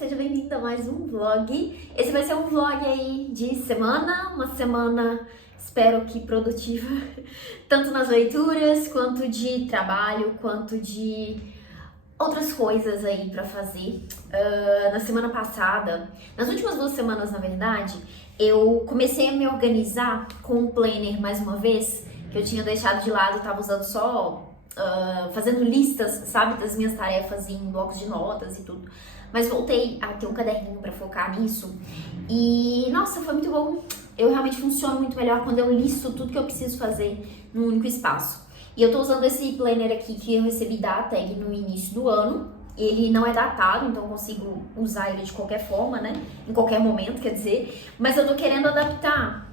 seja bem-vindo a mais um vlog. Esse vai ser um vlog aí de semana, uma semana, espero que produtiva, tanto nas leituras, quanto de trabalho, quanto de outras coisas aí pra fazer. Na semana passada, nas últimas 2 semanas na verdade, eu comecei a me organizar com o planner mais uma vez, que eu tinha deixado de lado, eu tava usando só fazendo listas, sabe, das minhas tarefas em blocos de notas e tudo. Mas voltei a ter um caderninho pra focar nisso e, nossa, foi muito bom. Eu realmente funciono muito melhor quando eu listo tudo que eu preciso fazer num único espaço. E eu tô usando esse planner aqui que eu recebi da ATEG no início do ano. Ele não é datado, então eu consigo usar ele de qualquer forma, né? Em qualquer momento, quer dizer. Mas eu tô querendo adaptar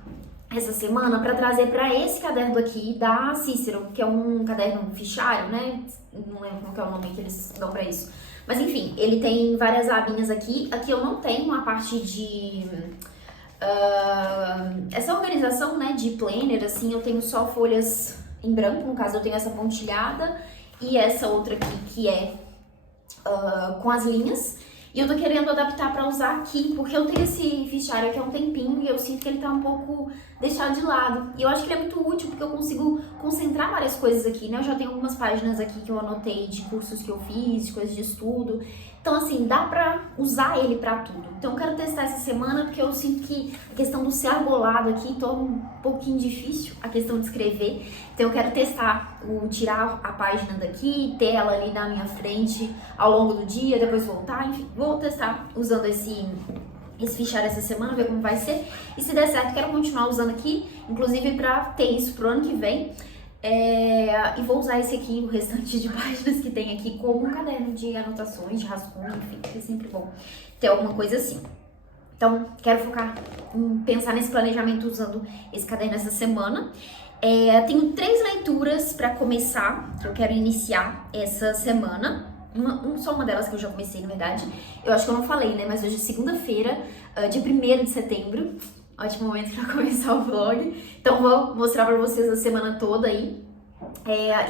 essa semana para trazer para esse caderno aqui da Cícero, que é um caderno fichário, né? Não lembro qual que é o nome que eles dão para isso. Mas enfim, ele tem várias abinhas aqui. Aqui eu não tenho a parte de essa organização, né, de planner, assim, eu tenho só folhas em branco. No caso eu tenho essa pontilhada e essa outra aqui que é com as linhas. E eu tô querendo adaptar pra usar aqui, porque eu tenho esse fichário aqui há um tempinho e eu sinto que ele tá um pouco deixado de lado. E eu acho que ele é muito útil porque eu consigo concentrar várias coisas aqui, né? Eu já tenho algumas páginas aqui que eu anotei de cursos que eu fiz, de coisas de estudo. Então, assim, dá pra usar ele pra tudo. Então, eu quero testar essa semana porque eu sinto que a questão do ser argolado aqui torna um pouquinho difícil a questão de escrever. Então, eu quero testar tirar a página daqui, ter ela ali na minha frente ao longo do dia, depois voltar, enfim. Vou testar usando esse fichário essa semana, ver como vai ser. E se der certo, quero continuar usando aqui, inclusive pra ter isso pro ano que vem. E vou usar esse aqui, o restante de páginas que tem aqui, como um caderno de anotações, de rascunho, enfim, que é sempre bom ter alguma coisa assim. Então, quero focar em pensar nesse planejamento usando esse caderno essa semana. Tenho 3 leituras pra começar, que eu quero iniciar essa semana. Só uma delas que eu já comecei, na verdade. Eu acho que eu não falei, né? Mas hoje é segunda-feira, dia 1º de setembro. Ótimo momento pra começar o vlog. Então vou mostrar pra vocês a semana toda aí.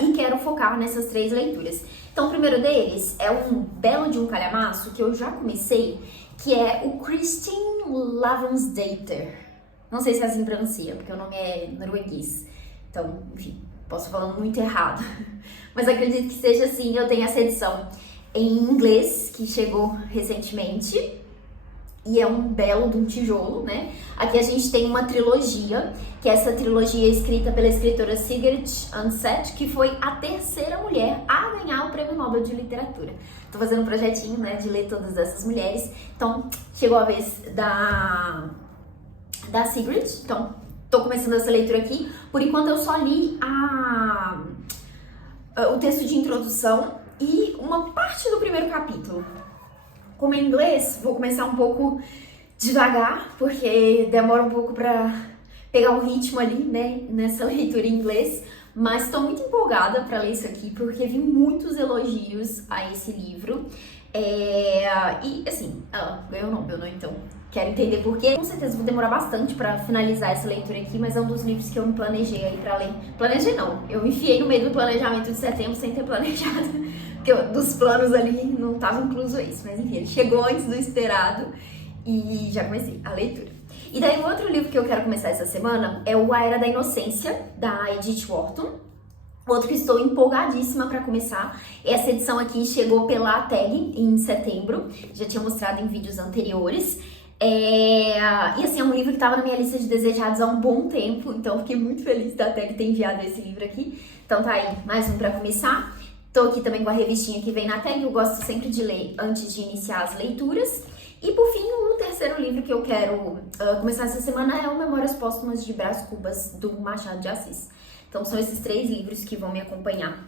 E quero focar nessas 3 leituras. Então o primeiro deles é um belo de um calhamaço que eu já comecei, que é o Kristin Lavransdatter. Não sei se é assim pronuncia, porque o nome é norueguês. Então, enfim, posso falando muito errado. Mas acredito que seja assim. Eu tenho essa edição em inglês, que chegou recentemente. E é um belo de um tijolo, né? Aqui a gente tem uma trilogia, que é essa trilogia escrita pela escritora Sigrid Undset, que foi a 3ª mulher a ganhar o Prêmio Nobel de Literatura. Tô fazendo um projetinho, né, de ler todas essas mulheres. Então, chegou a vez da Sigrid. Então, tô começando essa leitura aqui. Por enquanto, eu só li o texto de introdução e uma parte do primeiro capítulo. Como é inglês, vou começar um pouco devagar, porque demora um pouco pra pegar o ritmo ali, né, nessa leitura em inglês. Mas estou muito empolgada pra ler isso aqui, porque vi muitos elogios a esse livro. E, assim, ela ganhou o Nobel, né, então quero entender por quê. Com certeza vou demorar bastante pra finalizar essa leitura aqui, mas é um dos livros que eu me planejei aí pra ler. Planejei não, eu me enfiei no meio do planejamento de setembro sem ter planejado. Dos planos ali não estava incluso isso, mas enfim, ele chegou antes do esperado e já comecei a leitura. E daí o outro livro que eu quero começar essa semana é o A Era da Inocência, da Edith Wharton. Outro que estou empolgadíssima para começar. Essa edição aqui chegou pela ATEG em setembro, já tinha mostrado em vídeos anteriores. E assim, é um livro que estava na minha lista de desejados há um bom tempo, então eu fiquei muito feliz da ATEG ter enviado esse livro aqui. Então tá aí, mais um para começar. Tô aqui também com a revistinha que vem na tag, eu gosto sempre de ler antes de iniciar as leituras. E por fim, o terceiro livro que eu quero começar essa semana é o Memórias Póstumas de Brás Cubas, do Machado de Assis. Então são esses 3 livros que vão me acompanhar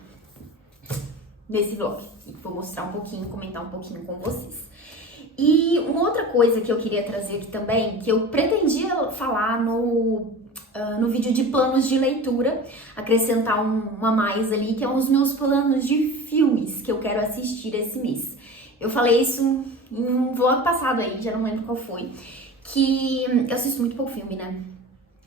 nesse vlog. E vou mostrar um pouquinho, comentar um pouquinho com vocês. E uma outra coisa que eu queria trazer aqui também, que eu pretendia falar no vídeo de planos de leitura, acrescentar uma mais ali, que é os meus planos de filmes que eu quero assistir esse mês. Eu falei isso em um vlog passado aí, já não lembro qual foi, que eu assisto muito pouco filme, né?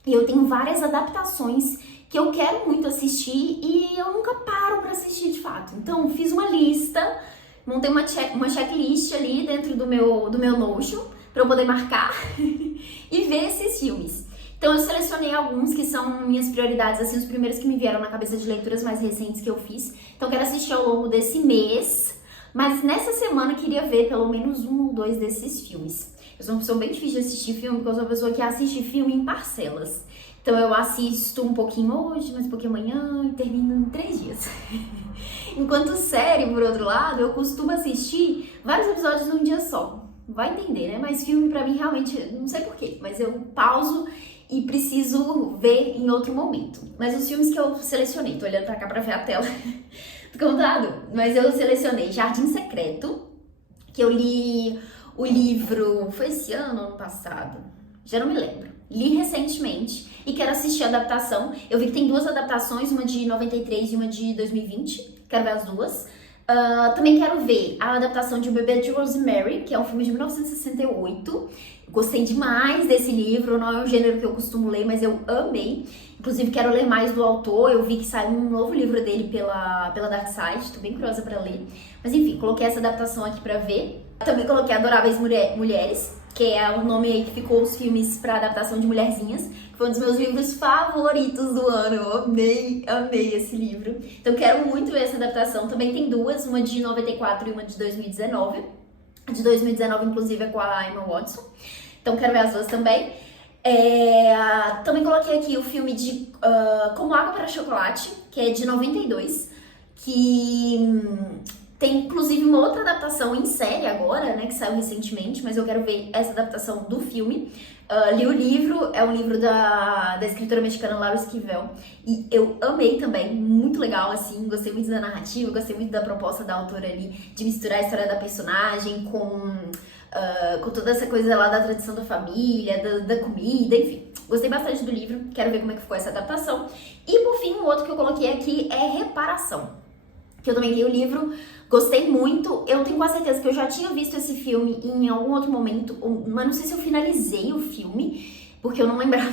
E eu tenho várias adaptações que eu quero muito assistir e eu nunca paro pra assistir de fato. Então, fiz uma lista, montei uma checklist ali dentro do meu Notion pra eu poder marcar e ver esses filmes. Então eu selecionei alguns que são minhas prioridades, assim, os primeiros que me vieram na cabeça de leituras mais recentes que eu fiz. Então eu quero assistir ao longo desse mês, mas nessa semana eu queria ver pelo menos um ou dois desses filmes. Eu sou uma pessoa bem difícil de assistir filme, porque eu sou uma pessoa que assiste filme em parcelas. Então eu assisto um pouquinho hoje, mais um pouquinho amanhã e termino em 3 dias. Enquanto série, por outro lado, eu costumo assistir vários episódios num dia só. Vai entender, né? Mas filme pra mim realmente, não sei porquê, mas eu pauso e preciso ver em outro momento. Mas os filmes que eu selecionei, tô olhando pra cá pra ver a tela do computador, mas eu selecionei Jardim Secreto, que eu li o livro, foi esse ano ou ano passado? Já não me lembro. Li recentemente e quero assistir a adaptação. Eu vi que tem 2 adaptações, uma de 93 e uma de 2020. Quero ver as duas. Também quero ver a adaptação de O Bebê de Rosemary, que é um filme de 1968. Gostei demais desse livro, não é um gênero que eu costumo ler, mas eu amei. Inclusive, quero ler mais do autor. Eu vi que saiu um novo livro dele pela Dark Side, tô bem curiosa pra ler. Mas enfim, coloquei essa adaptação aqui pra ver. Também coloquei Adoráveis Mulheres, que é o nome aí que ficou os filmes pra adaptação de Mulherzinhas, que foi um dos meus livros favoritos do ano. Eu amei esse livro. Então quero muito ver essa adaptação. Também tem 2, uma de 94 e uma de 2019. A de 2019, inclusive, é com a Emma Watson. Então quero ver as 2 também. Também coloquei aqui o filme de Como Água para Chocolate, que é de 92, que tem inclusive uma outra adaptação em série agora, né, que saiu recentemente, mas eu quero ver essa adaptação do filme. Li o livro, é um livro da escritora mexicana Laura Esquivel, e eu amei também, muito legal, assim, gostei muito da narrativa, gostei muito da proposta da autora ali, de misturar a história da personagem com toda essa coisa lá da tradição da família, da comida, enfim. Gostei bastante do livro, quero ver como é que ficou essa adaptação. E por fim, um outro que eu coloquei aqui é Reparação, que eu também li o livro, gostei muito. Eu tenho quase certeza que eu já tinha visto esse filme em algum outro momento, mas não sei se eu finalizei o filme, porque eu não lembrava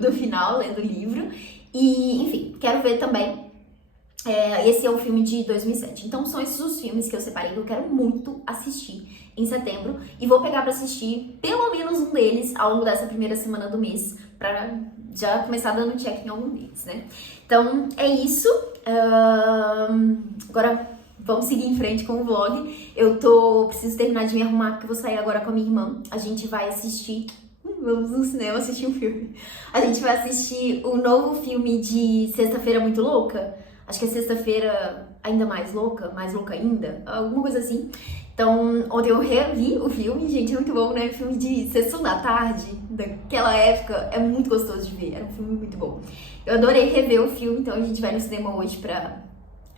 do final, né, do livro. E, enfim, quero ver também. Esse é o filme de 2007. Então são esses os filmes que eu separei que eu quero muito assistir em setembro. E vou pegar pra assistir pelo menos um deles ao longo dessa primeira semana do mês, pra já começar dando check em algum deles, né? Então é isso. Agora vamos seguir em frente com o vlog. Preciso terminar de me arrumar porque eu vou sair agora com a minha irmã. A gente vai assistir... Vamos no cinema assistir um filme. A gente vai assistir o novo filme de Sexta-feira Muito Louca. Acho que é Sexta-feira Ainda Mais Louca ainda, alguma coisa assim. Então, ontem eu revi o filme, gente, é muito bom, né? Filme de sessão da tarde, daquela época, é muito gostoso de ver, era um filme muito bom. Eu adorei rever o filme, então a gente vai no cinema hoje pra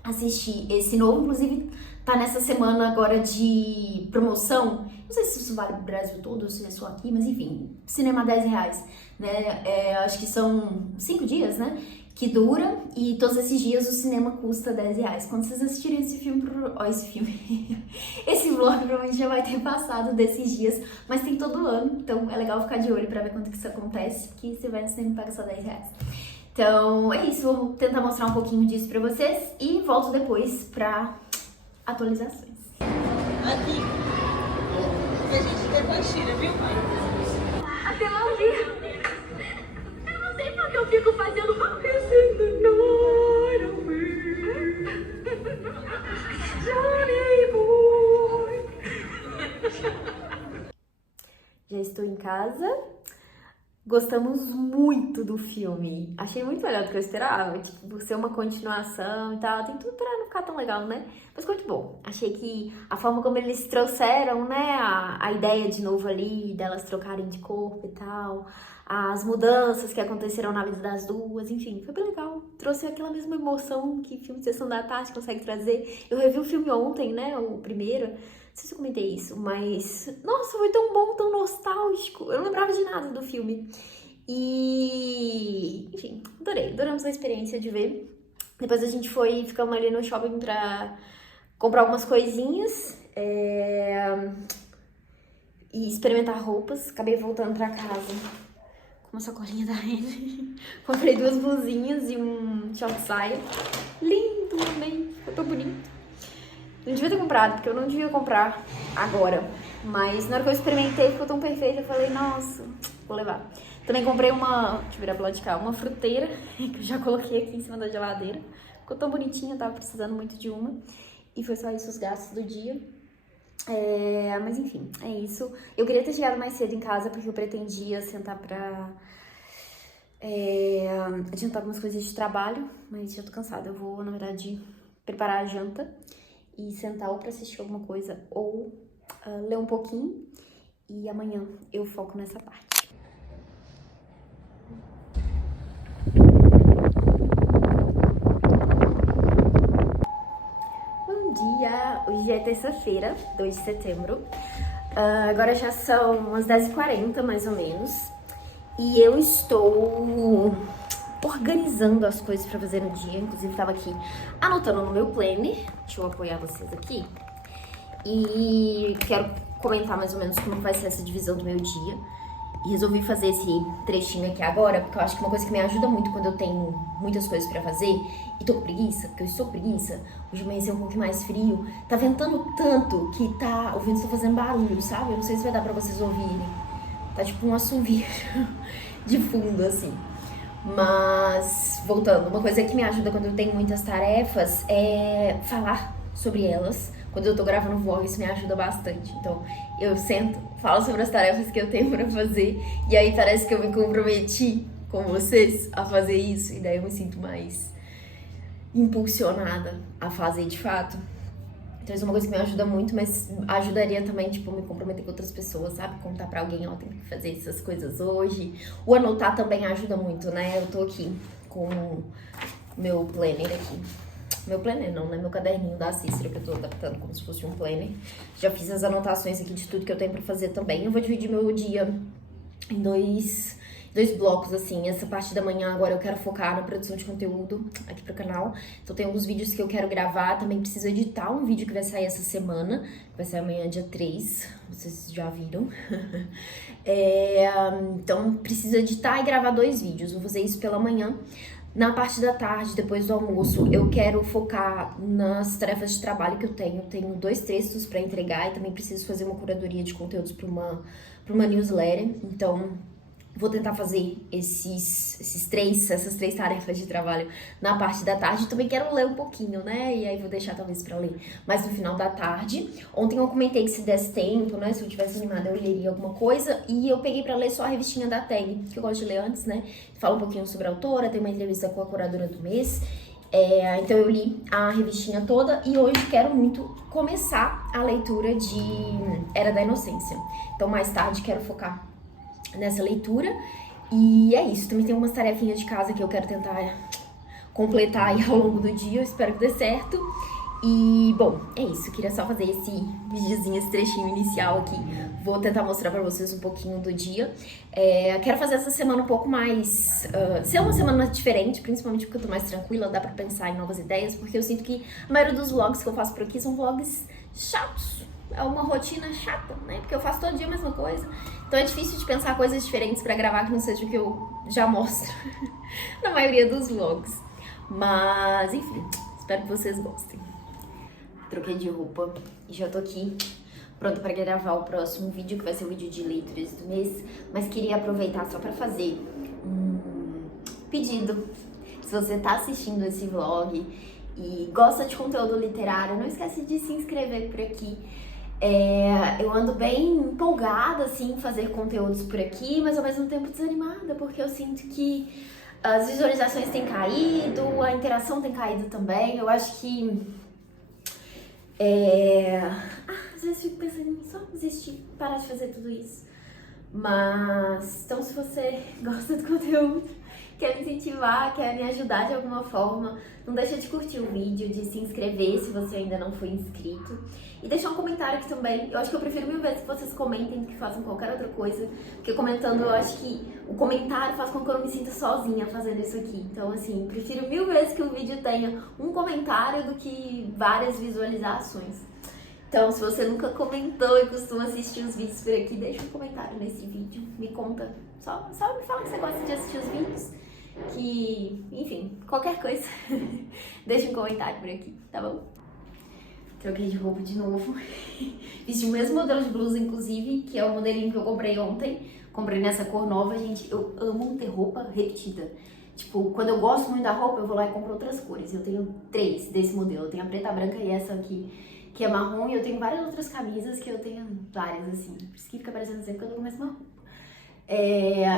assistir esse novo, inclusive tá nessa semana agora de promoção, não sei se isso vale pro Brasil todo ou se é só aqui, mas enfim, cinema R$10, né? Acho que são 5 dias, né? Que dura, e todos esses dias o cinema custa R$10. Quando vocês assistirem esse filme, esse vlog provavelmente já vai ter passado desses dias, mas tem todo ano, então é legal ficar de olho pra ver quanto que isso acontece, que você vai no cinema e paga só R$10. Então é isso, vou tentar mostrar um pouquinho disso pra vocês e volto depois pra atualizações. Aqui, que a gente tem faxina, viu, pai? Até lá ouvir. Eu não sei porque eu fico fazendo Já estou em casa. Gostamos muito do filme. Achei muito melhor do que eu esperava. Tipo, por ser uma continuação e tal, tem tudo pra não ficar tão legal, né? Mas ficou muito bom. Achei que a forma como eles trouxeram, né, a ideia de novo ali, delas trocarem de corpo e tal, as mudanças que aconteceram na vida das duas, enfim, foi bem legal. Trouxe aquela mesma emoção que filme de Sessão da Tarde consegue trazer. Eu revi o filme ontem, né, o primeiro. Não sei se eu comentei isso, mas... Nossa, foi tão bom, tão nostálgico. Eu não lembrava de nada do filme. E... Enfim, adoramos a experiência de ver. Depois a gente ficamos ali no shopping pra comprar algumas coisinhas. E experimentar roupas. Acabei voltando pra casa com uma sacolinha da Renner. Comprei 2 blusinhas e um short saia. Lindo, amei. Ficou tão bonito. Não devia ter comprado, porque eu não devia comprar agora. Mas na hora que eu experimentei, ficou tão perfeito, eu falei, nossa, vou levar. Também comprei uma, deixa eu virar pro lado de cá, uma fruteira, que eu já coloquei aqui em cima da geladeira. Ficou tão bonitinha, eu tava precisando muito de uma. E foi só isso os gastos do dia. Mas enfim, é isso. Eu queria ter chegado mais cedo em casa, porque eu pretendia sentar pra adiantar algumas coisas de trabalho, mas já tô cansada. Eu vou, na verdade, preparar a janta e sentar ou pra assistir alguma coisa ou ler um pouquinho. E amanhã eu foco nessa parte. Bom dia! Hoje é terça-feira, 2 de setembro. Agora já são umas 10h40, mais ou menos. E eu estou organizando as coisas pra fazer no dia. Inclusive, tava aqui anotando no meu planner. Deixa eu apoiar vocês aqui. E quero comentar mais ou menos como vai ser essa divisão do meu dia. E resolvi fazer esse trechinho aqui agora, porque eu acho que uma coisa que me ajuda muito quando eu tenho muitas coisas pra fazer e tô com preguiça, porque eu estou com preguiça, hoje amanheceu um pouco mais frio, tá ventando tanto que o vento tá fazendo barulho, sabe? Eu não sei se vai dar pra vocês ouvirem. Tá tipo um assovio de fundo, assim. Mas, voltando, uma coisa que me ajuda quando eu tenho muitas tarefas é falar sobre elas. Quando eu tô gravando vlog, isso me ajuda bastante. Então, eu sento, falo sobre as tarefas que eu tenho pra fazer, e aí parece que eu me comprometi com vocês a fazer isso, e daí eu me sinto mais impulsionada a fazer de fato. Então isso é uma coisa que me ajuda muito, mas ajudaria também, tipo, me comprometer com outras pessoas, sabe? Contar pra alguém, ó, tem que fazer essas coisas hoje. O anotar também ajuda muito, né? Eu tô aqui com o meu planner aqui. Meu planner não, né? Meu caderninho da Cícera, que eu tô adaptando como se fosse um planner. Já fiz as anotações aqui de tudo que eu tenho pra fazer também. Eu vou dividir meu dia em dois blocos, assim. Essa parte da manhã agora eu quero focar na produção de conteúdo aqui pro canal. Então tem alguns vídeos que eu quero gravar. Também preciso editar um vídeo que vai sair essa semana. Vai sair amanhã, dia 3. Vocês já viram. Então preciso editar e gravar 2 vídeos. Vou fazer isso pela manhã. Na parte da tarde, depois do almoço, eu quero focar nas tarefas de trabalho que eu tenho. Tenho 2 textos para entregar e também preciso fazer uma curadoria de conteúdos para uma newsletter. Então, vou tentar fazer essas três tarefas de trabalho na parte da tarde. Também quero ler um pouquinho, né? E aí vou deixar talvez pra ler mais no final da tarde. Ontem eu comentei que se desse tempo, né? Se eu tivesse animada, eu leria alguma coisa. E eu peguei pra ler só a revistinha da Tag, que eu gosto de ler antes, né? Fala um pouquinho sobre a autora, tem uma entrevista com a curadora do mês. Então eu li a revistinha toda e hoje quero muito começar a leitura de Era da Inocência. Então mais tarde quero focar nessa leitura, e é isso. Também tem umas tarefinhas de casa que eu quero tentar completar aí ao longo do dia, eu espero que dê certo. E, bom, é isso, eu queria só fazer esse videozinho, esse trechinho inicial aqui. Vou tentar mostrar pra vocês um pouquinho do dia. Quero fazer essa semana um pouco mais... ser uma semana diferente, principalmente porque eu tô mais tranquila, dá pra pensar em novas ideias, porque eu sinto que a maioria dos vlogs que eu faço por aqui são vlogs chatos. É uma rotina chata, né? Porque eu faço todo dia a mesma coisa. Então é difícil de pensar coisas diferentes pra gravar que não seja o que eu já mostro na maioria dos vlogs. Mas, enfim, espero que vocês gostem. Troquei de roupa e já tô aqui pronta pra gravar o próximo vídeo, que vai ser o vídeo de leituras do mês. Mas queria aproveitar só pra fazer um pedido. Se você tá assistindo esse vlog e gosta de conteúdo literário, não esquece de se inscrever por aqui. Eu ando bem empolgada, assim, em fazer conteúdos por aqui, mas ao mesmo tempo desanimada, porque eu sinto que as visualizações têm caído, a interação tem caído também. Eu acho que... às vezes fico pensando em só desistir, parar de fazer tudo isso. Mas, então se você gosta do conteúdo, quer me incentivar, quer me ajudar de alguma forma, não deixa de curtir o vídeo, de se inscrever se você ainda não foi inscrito. E deixar um comentário aqui também. Eu acho que eu prefiro 1000 vezes que vocês comentem do que façam qualquer outra coisa. Porque comentando, eu acho que o comentário faz com que eu não me sinta sozinha fazendo isso aqui. Então, assim, prefiro 1000 vezes que o vídeo tenha um comentário do que várias visualizações. Então, se você nunca comentou e costuma assistir os vídeos por aqui, deixa um comentário nesse vídeo. Me conta, só me fala que você gosta de assistir os vídeos. Que, enfim, qualquer coisa, deixa um comentário por aqui, tá bom? Troquei de roupa de novo. Vesti o mesmo modelo de blusa, inclusive, que é o modelinho que eu comprei ontem. Comprei nessa cor nova, gente. Eu amo ter roupa repetida. Tipo, quando eu gosto muito da roupa, eu vou lá e compro outras cores. Eu tenho 3 desse modelo. Eu tenho a preta, a branca e essa aqui, que é marrom. E eu tenho várias outras camisas que eu tenho várias, assim. Por isso que fica parecendo sempre que eu tô com a mesma roupa.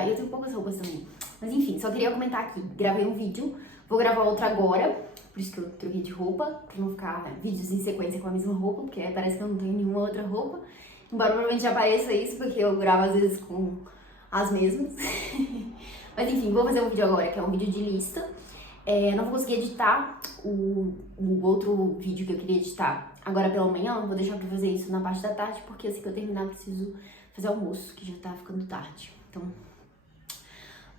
Eu tenho poucas roupas também. Mas enfim, só queria comentar aqui. Gravei um vídeo, vou gravar outro agora. Por isso que eu troquei de roupa, pra não ficar vídeos em sequência com a mesma roupa, porque parece que eu não tenho nenhuma outra roupa. Embora provavelmente apareça isso, porque eu gravo às vezes com as mesmas. Mas enfim, vou fazer um vídeo agora, que é um vídeo de lista. Não vou conseguir editar o outro vídeo que eu queria editar agora pela manhã. Vou deixar pra fazer isso na parte da tarde, porque assim que eu terminar, preciso fazer almoço, que já tá ficando tarde. Então,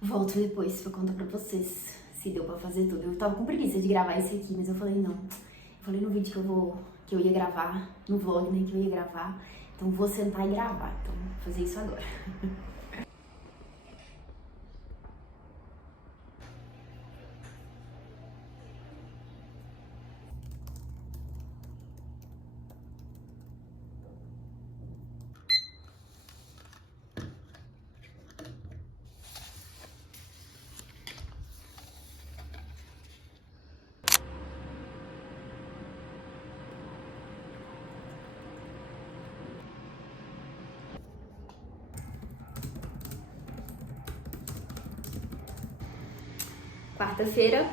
volto depois pra contar pra vocês se deu pra fazer tudo. Eu tava com preguiça de gravar esse aqui, mas eu falei não. Eu falei no vídeo que eu ia gravar, no vlog, né, que eu ia gravar. Então vou sentar e gravar. Então vou fazer isso agora. Quarta-feira.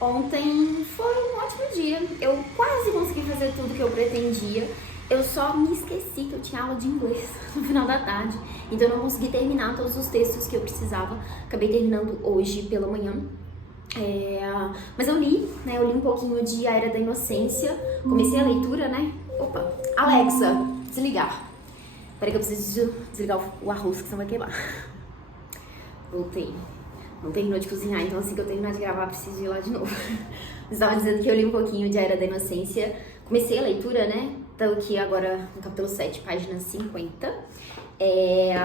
Ontem foi um ótimo dia. Eu quase consegui fazer tudo que eu pretendia. Eu só me esqueci que eu tinha aula de inglês no final da tarde. Então eu não consegui terminar todos os textos que eu precisava. Acabei terminando hoje pela manhã. Mas eu li, né? Eu li um pouquinho de A Era da Inocência. Comecei a leitura, né? Opa! Alexa, desligar. Peraí que eu preciso desligar o arroz, que senão vai queimar. Voltei. Não terminou de cozinhar, então assim que eu terminar de gravar, preciso ir lá de novo. Mas estava dizendo que eu li um pouquinho de A Era da Inocência. Comecei a leitura, né? Tô aqui agora no capítulo 7, página 50.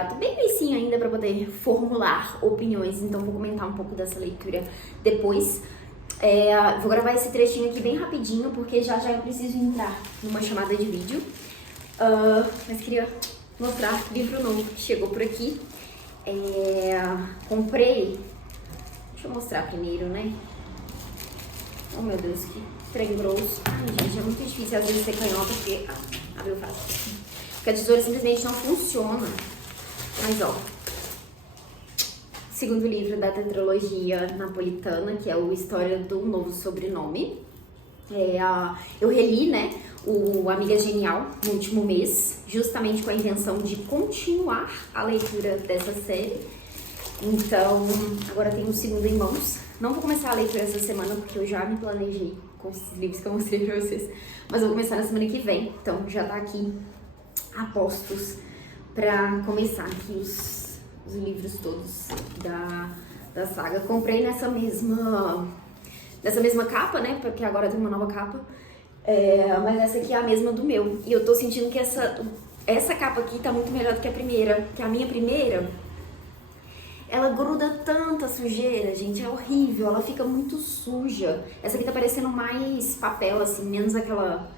Tô bem beicinho ainda pra poder formular opiniões, então vou comentar um pouco dessa leitura depois. Vou gravar esse trechinho aqui bem rapidinho, porque já eu preciso entrar numa chamada de vídeo. Mas queria mostrar o livro novo que chegou por aqui. Comprei... Deixa eu mostrar primeiro, né? Oh, meu Deus, que trem grosso. Ai, gente, é muito difícil às vezes ser canhota, porque... abriu fácil. Porque a tesoura simplesmente não funciona. Mas, ó... Segundo livro da tetralogia napolitana, que é o História do Novo Sobrenome. Eu reli, né, o Amiga Genial no último mês, justamente com a intenção de continuar a leitura dessa série. Então, agora tenho o segundo em mãos. Não vou começar a leitura essa semana, porque eu já me planejei com esses livros que eu mostrei pra vocês. Mas vou começar na semana que vem. Então, já tá aqui a postos pra começar aqui os livros todos da saga. Comprei nessa mesma capa, né? Porque agora tem uma nova capa. Mas essa aqui é a mesma do meu. E eu tô sentindo que essa capa aqui tá muito melhor do que a primeira. Que a minha primeira... ela gruda tanta sujeira, gente, é horrível, ela fica muito suja. Essa aqui tá parecendo mais papel, assim, menos aquela...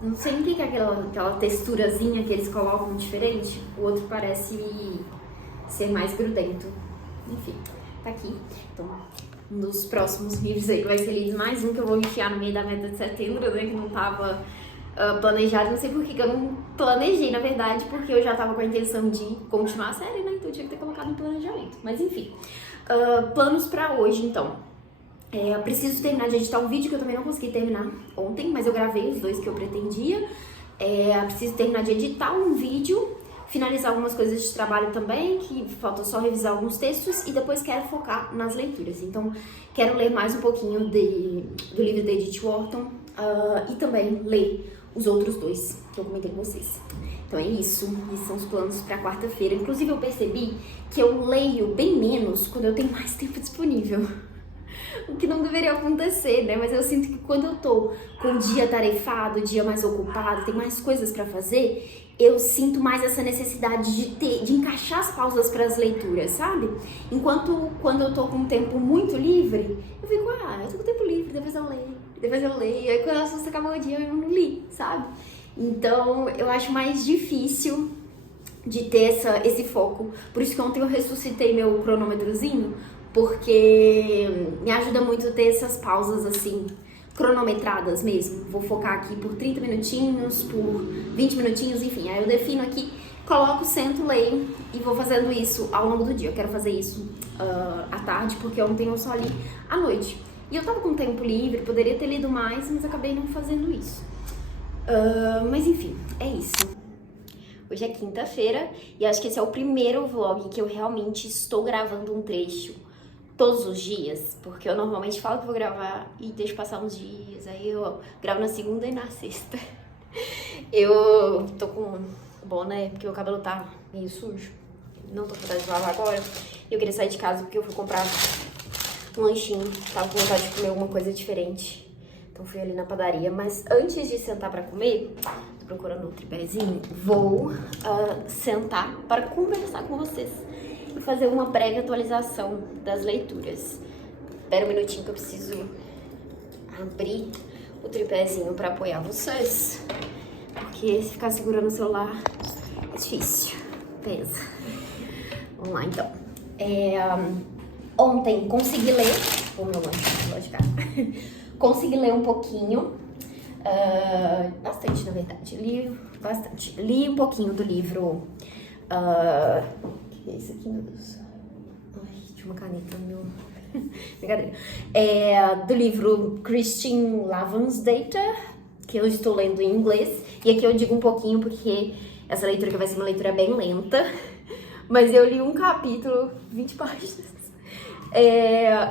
não sei nem o que é aquela texturazinha que eles colocam diferente. O outro parece ser mais grudento. Enfim, tá aqui. Então, um dos próximos livros aí que vai ser lido, mais um que eu vou enfiar no meio da meta de setembro, né, que não tava... planejado, não sei por que eu não planejei, na verdade, porque eu já tava com a intenção de continuar a série, né? Então eu tinha que ter colocado no planejamento. Mas enfim, planos pra hoje, então. Preciso terminar de editar um vídeo que eu também não consegui terminar ontem, mas eu gravei os 2 que eu pretendia. Preciso terminar de editar um vídeo, finalizar algumas coisas de trabalho também, que falta só revisar alguns textos, e depois quero focar nas leituras. Então, quero ler mais um pouquinho do livro da Edith Wharton, e também ler os outros 2 que eu comentei com vocês. Então é isso, esses são os planos para quarta-feira. Inclusive eu percebi que eu leio bem menos quando eu tenho mais tempo disponível. o que não deveria acontecer, né? Mas eu sinto que quando eu tô com o dia tarefado, o dia mais ocupado, tem mais coisas pra fazer, eu sinto mais essa necessidade de encaixar as pausas para as leituras, sabe? Enquanto quando eu tô com um tempo muito livre, eu fico, eu tô com tempo livre, depois eu leio, e aí quando você acabou o dia eu não li, sabe? Então eu acho mais difícil de ter esse foco. Por isso que ontem eu ressuscitei meu cronômetrozinho, porque me ajuda muito ter essas pausas assim, cronometradas mesmo. Vou focar aqui por 30 minutinhos, por 20 minutinhos, enfim. Aí eu defino aqui, coloco, sento, leio e vou fazendo isso ao longo do dia. Eu quero fazer isso à tarde, porque ontem eu só li à noite. E eu tava com tempo livre, poderia ter lido mais, mas acabei não fazendo isso. Mas enfim, é isso. Hoje é quinta-feira e acho que esse é o primeiro vlog que eu realmente estou gravando um trecho todos os dias, porque eu normalmente falo que vou gravar e deixo passar uns dias, aí eu gravo na segunda e na sexta. Eu tô com boné porque o cabelo tá meio sujo, não tô com vontade de lavar agora. Eu queria sair de casa porque eu fui comprar um lanchinho, tava com vontade de comer alguma coisa diferente, então fui ali na padaria. Mas antes de sentar pra comer, tô procurando um tripézinho, vou sentar para conversar com vocês e fazer uma breve atualização das leituras. Espera um minutinho que eu preciso abrir o tripézinho para apoiar vocês, porque se ficar segurando o celular é difícil, pesa. Vamos lá então. Ontem consegui ler, o meu lanche de cá. Consegui ler um pouquinho, bastante na verdade, li bastante. Li um pouquinho do livro, que é isso aqui, meu Deus? Ai, tinha uma caneta no meu... Brincadeira. Do livro Christine Lavransdatter, que eu estou lendo em inglês. E aqui eu digo um pouquinho porque essa leitura aqui vai ser uma leitura bem lenta. Mas eu li um capítulo, 20 páginas.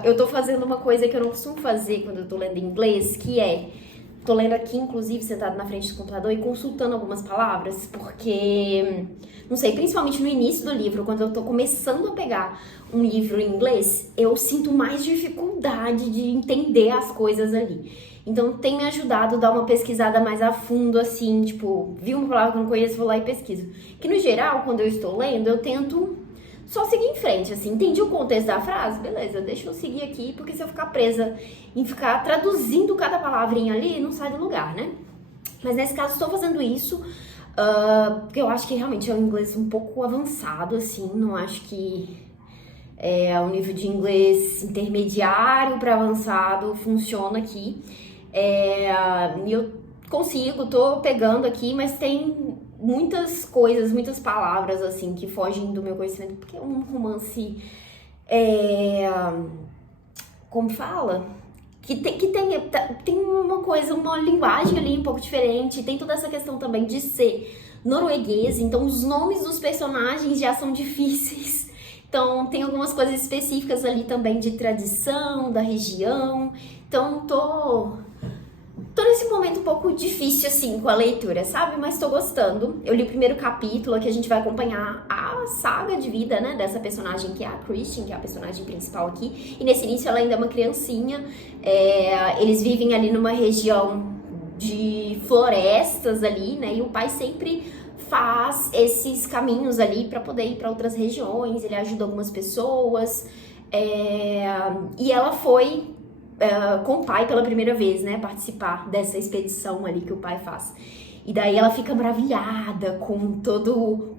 Eu tô fazendo uma coisa que eu não costumo fazer quando eu tô lendo em inglês, que tô lendo aqui, inclusive, sentado na frente do computador e consultando algumas palavras, porque, não sei, principalmente no início do livro, quando eu tô começando a pegar um livro em inglês, eu sinto mais dificuldade de entender as coisas ali. Então, tem me ajudado a dar uma pesquisada mais a fundo, assim, tipo, vi uma palavra que eu não conheço, vou lá e pesquiso. Que, no geral, quando eu estou lendo, eu tento só seguir em frente, assim, entendi o contexto da frase? Beleza, deixa eu seguir aqui, porque se eu ficar presa em ficar traduzindo cada palavrinha ali, não sai do lugar, né? Mas nesse caso estou fazendo isso, porque eu acho que realmente é um inglês um pouco avançado, assim, não acho que o nível de inglês intermediário para avançado funciona aqui. E eu tô pegando aqui, mas tem muitas coisas, muitas palavras, assim, que fogem do meu conhecimento, porque é um romance, como fala? Que tem uma coisa, uma linguagem ali um pouco diferente, tem toda essa questão também de ser norueguês, então os nomes dos personagens já são difíceis, então tem algumas coisas específicas ali também de tradição, da região, então tô nesse momento um pouco difícil, assim, com a leitura, sabe? Mas tô gostando. Eu li o primeiro capítulo, aqui a gente vai acompanhar a saga de vida, né, dessa personagem que é a Christian, que é a personagem principal aqui. E nesse início ela ainda é uma criancinha. Eles vivem ali numa região de florestas ali, né? E o pai sempre faz esses caminhos ali pra poder ir pra outras regiões. Ele ajuda algumas pessoas. E ela foi... com o pai pela primeira vez, né, participar dessa expedição ali que o pai faz. E daí ela fica maravilhada com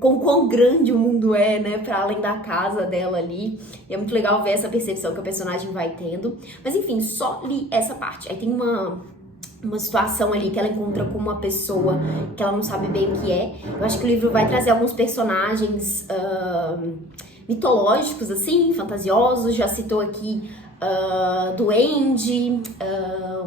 quão grande o mundo é, né, pra além da casa dela ali. E é muito legal ver essa percepção que a personagem vai tendo. Mas enfim, só li essa parte. Aí tem uma situação ali que ela encontra com uma pessoa que ela não sabe bem o que é. Eu acho que o livro vai trazer alguns personagens mitológicos, assim, fantasiosos. Já citou aqui duende,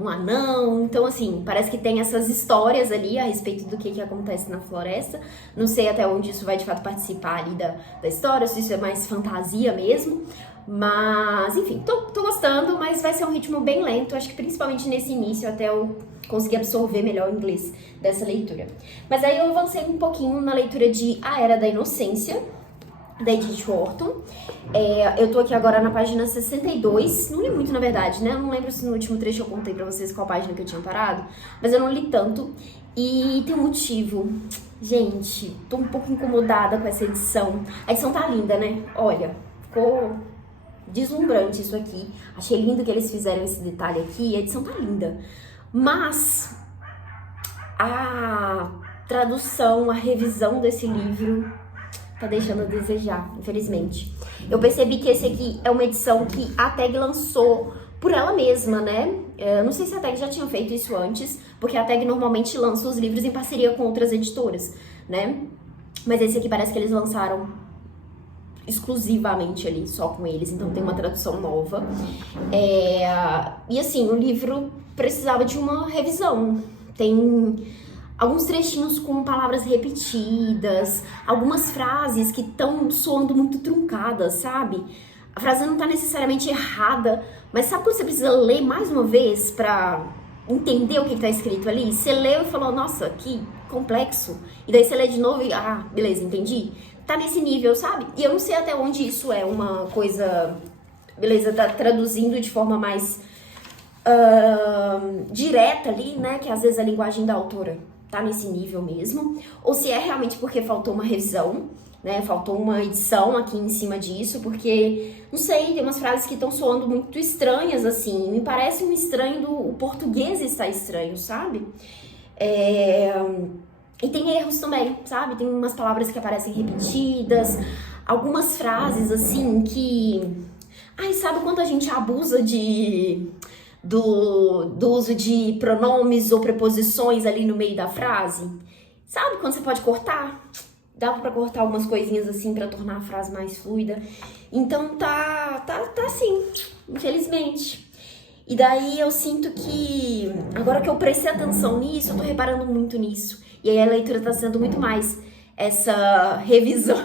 um anão. Então, assim, parece que tem essas histórias ali a respeito do que acontece na floresta. Não sei até onde isso vai de fato participar ali da história, se isso é mais fantasia mesmo. Mas, enfim, tô gostando, mas vai ser um ritmo bem lento. Acho que principalmente nesse início, até eu conseguir absorver melhor o inglês dessa leitura. Mas aí eu avancei um pouquinho na leitura de A Era da Inocência. da Edith Wharton. Eu tô aqui agora na página 62, não li muito na verdade, né? Eu não lembro se no último trecho eu contei pra vocês qual página que eu tinha parado, mas eu não li tanto e tem um motivo. Gente, tô um pouco incomodada com essa edição. A edição tá linda, né? Olha, ficou deslumbrante isso aqui. Achei lindo que eles fizeram esse detalhe aqui, a edição tá linda. Mas a tradução, a revisão desse livro tá deixando a desejar, infelizmente. Eu percebi que esse aqui é uma edição que a Tag lançou por ela mesma, né? Eu não sei se a Tag já tinha feito isso antes, porque a Tag normalmente lança os livros em parceria com outras editoras, né? Mas esse aqui parece que eles lançaram exclusivamente ali, só com eles, então tem uma tradução nova. E assim, o livro precisava de uma revisão. Tem alguns trechinhos com palavras repetidas, algumas frases que estão soando muito truncadas, sabe? A frase não tá necessariamente errada, mas sabe quando você precisa ler mais uma vez pra entender o que tá escrito ali? Você leu e falou, nossa, que complexo. E daí você lê de novo e, beleza, entendi. Tá nesse nível, sabe? E eu não sei até onde isso é uma coisa, beleza, tá traduzindo de forma mais direta ali, né? Que às vezes a linguagem da autora tá nesse nível mesmo. Ou se é realmente porque faltou uma revisão, né? Faltou uma edição aqui em cima disso, porque, não sei, tem umas frases que estão soando muito estranhas, assim. Me parece um estranho o português está estranho, sabe? E tem erros também, sabe? Tem umas palavras que aparecem repetidas, algumas frases, assim, que... Ai, sabe quando a gente abusa do uso de pronomes ou preposições ali no meio da frase? Sabe quando você pode cortar? Dá pra cortar algumas coisinhas assim pra tornar a frase mais fluida. Então tá assim, infelizmente. E daí eu sinto que, agora que eu prestei atenção nisso, eu tô reparando muito nisso. E aí a leitura tá sendo muito mais essa revisão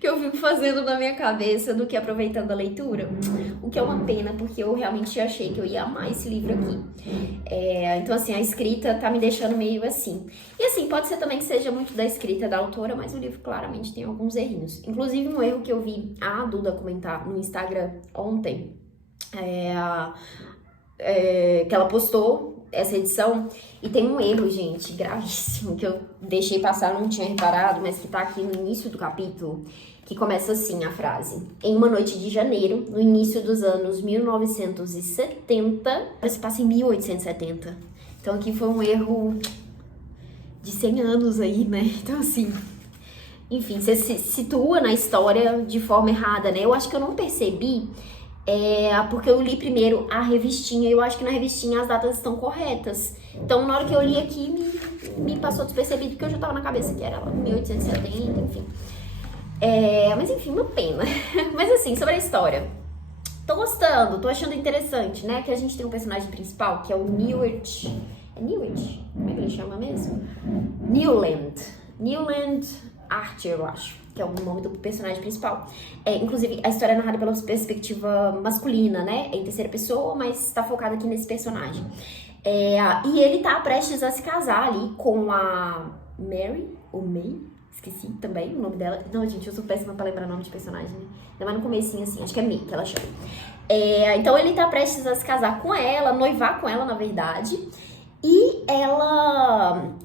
que eu fico fazendo na minha cabeça do que aproveitando a leitura. O que é uma pena, porque eu realmente achei que eu ia amar esse livro aqui. Então, assim, a escrita tá me deixando meio assim. E assim, pode ser também que seja muito da escrita da autora, mas o livro claramente tem alguns errinhos. Inclusive, um erro que eu vi a Duda comentar no Instagram ontem, que ela postou essa edição, e tem um erro, gente, gravíssimo, que eu deixei passar, não tinha reparado, mas que tá aqui no início do capítulo, que começa assim a frase: em uma noite de janeiro, no início dos anos 1970, se passa em 1870. Então aqui foi um erro de 100 anos aí, né? Então assim, enfim, você se situa na história de forma errada, né? Eu acho que eu não percebi, porque eu li primeiro a revistinha, eu acho que na revistinha as datas estão corretas. Então, na hora que eu li aqui, me passou despercebido, porque eu já tava na cabeça que era lá 1870, enfim. Mas enfim, uma pena. Mas assim, sobre a história. Tô gostando, tô achando interessante, né? Que a gente tem um personagem principal, que é o Newt. É Newt? Como é que ele chama mesmo? Newland Archer, eu acho, que é o nome do personagem principal. Inclusive, a história é narrada pela perspectiva masculina, né? É em terceira pessoa, mas tá focada aqui nesse personagem. E ele tá prestes a se casar ali com a Mary, ou May, esqueci também o nome dela. Não, gente, eu sou péssima pra lembrar nome de personagem, né? Ainda mais no comecinho, assim, acho que é May que ela chama. Então ele tá prestes a se casar com ela, noivar com ela, na verdade. E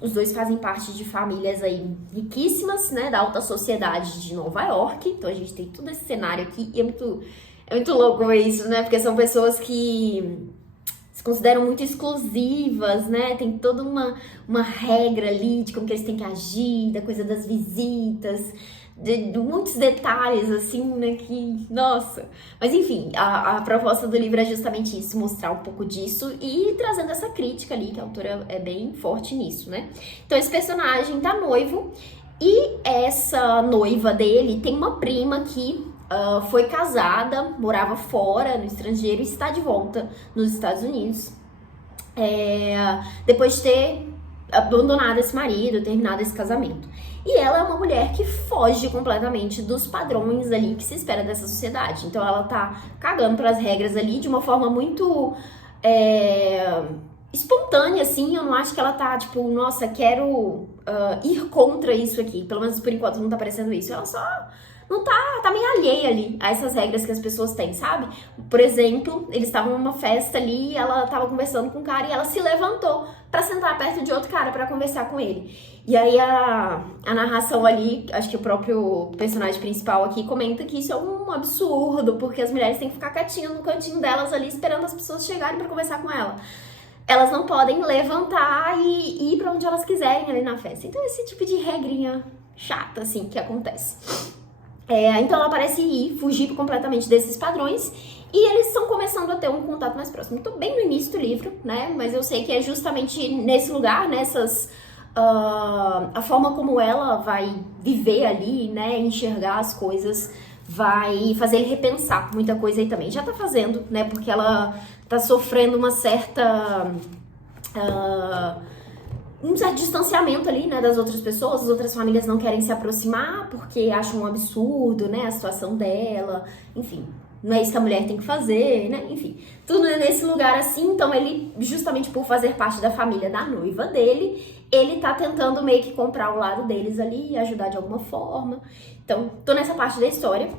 os dois fazem parte de famílias aí riquíssimas, né, da alta sociedade de Nova York. Então a gente tem todo esse cenário aqui e é muito louco isso, né, porque são pessoas que se consideram muito exclusivas, né, tem toda uma regra ali de como que eles têm que agir, da coisa das visitas, de muitos detalhes, assim, né, que, nossa. Mas enfim, a proposta do livro é justamente isso, mostrar um pouco disso e trazendo essa crítica ali, que a autora é bem forte nisso, né. Então esse personagem tá noivo e essa noiva dele tem uma prima que foi casada, morava fora, no estrangeiro, e está de volta nos Estados Unidos, depois de ter abandonado esse marido, terminado esse casamento. E ela é uma mulher que foge completamente dos padrões ali que se espera dessa sociedade. Então ela tá cagando pras regras ali de uma forma muito espontânea, assim. Eu não acho que ela tá, tipo, nossa, quero ir contra isso aqui. Pelo menos por enquanto não tá parecendo isso. Ela só não tá meio alheia ali a essas regras que as pessoas têm, sabe? Por exemplo, eles estavam numa festa ali, ela tava conversando com um cara e ela se levantou pra sentar perto de outro cara pra conversar com ele. E aí a narração ali, acho que o próprio personagem principal aqui comenta que isso é um absurdo, porque as mulheres têm que ficar quietinhas no cantinho delas ali, esperando as pessoas chegarem pra conversar com ela. Elas não podem levantar e ir pra onde elas quiserem ali na festa. Então esse tipo de regrinha chata, assim, que acontece. Então ela parece fugir completamente desses padrões e eles estão começando a ter um contato mais próximo. Tô bem no início do livro, né? Mas eu sei que é justamente nesse lugar, a forma como ela vai viver ali, né? Enxergar as coisas, vai fazer ele repensar muita coisa aí também. Já tá fazendo, né? Porque ela tá sofrendo uma certa... um certo distanciamento ali, né, das outras pessoas. As outras famílias não querem se aproximar porque acham um absurdo, né, a situação dela, enfim, não é isso que a mulher tem que fazer, né, enfim, tudo nesse lugar assim. Então ele, justamente por fazer parte da família da noiva dele, ele tá tentando meio que comprar o lado deles ali e ajudar de alguma forma. Então, tô nessa parte da história.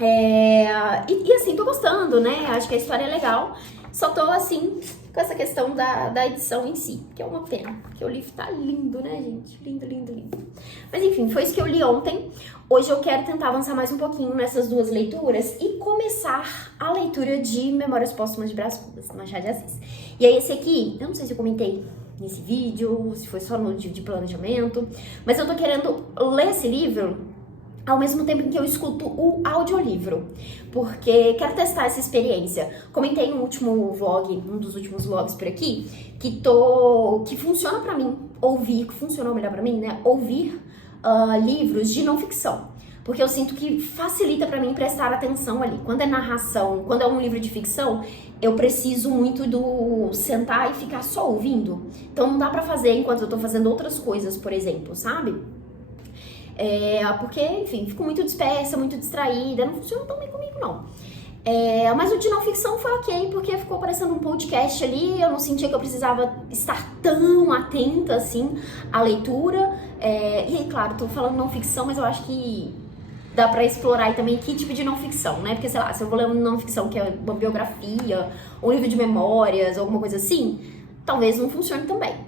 E assim, tô gostando, né, acho que a história é legal. Só tô assim, com essa questão da edição em si, que é uma pena, porque o livro tá lindo, né, gente? Lindo, lindo, lindo. Mas enfim, foi isso que eu li ontem. Hoje eu quero tentar avançar mais um pouquinho nessas duas leituras e começar a leitura de Memórias Póstumas de Brás Cubas, do Machado de Assis. E aí esse aqui, eu não sei se eu comentei nesse vídeo, se foi só no de planejamento, mas eu tô querendo ler esse livro ao mesmo tempo em que eu escuto o audiolivro, porque quero testar essa experiência. Comentei no último vlog, um dos últimos vlogs por aqui, que funciona pra mim ouvir, que funcionou melhor pra mim, né, ouvir livros de não ficção, porque eu sinto que facilita pra mim prestar atenção ali. Quando é narração, quando é um livro de ficção, eu preciso muito do sentar e ficar só ouvindo, então não dá pra fazer enquanto eu tô fazendo outras coisas, por exemplo, sabe? Porque, enfim, fico muito dispersa, muito distraída, não funciona tão bem comigo, não. Mas o de não ficção foi ok, porque ficou parecendo um podcast ali, eu não sentia que eu precisava estar tão atenta, assim, à leitura. E aí, claro, tô falando não ficção, mas eu acho que dá pra explorar aí também que tipo de não ficção, né? Porque, sei lá, se eu vou ler uma não ficção que é uma biografia, um livro de memórias, alguma coisa assim, talvez não funcione também.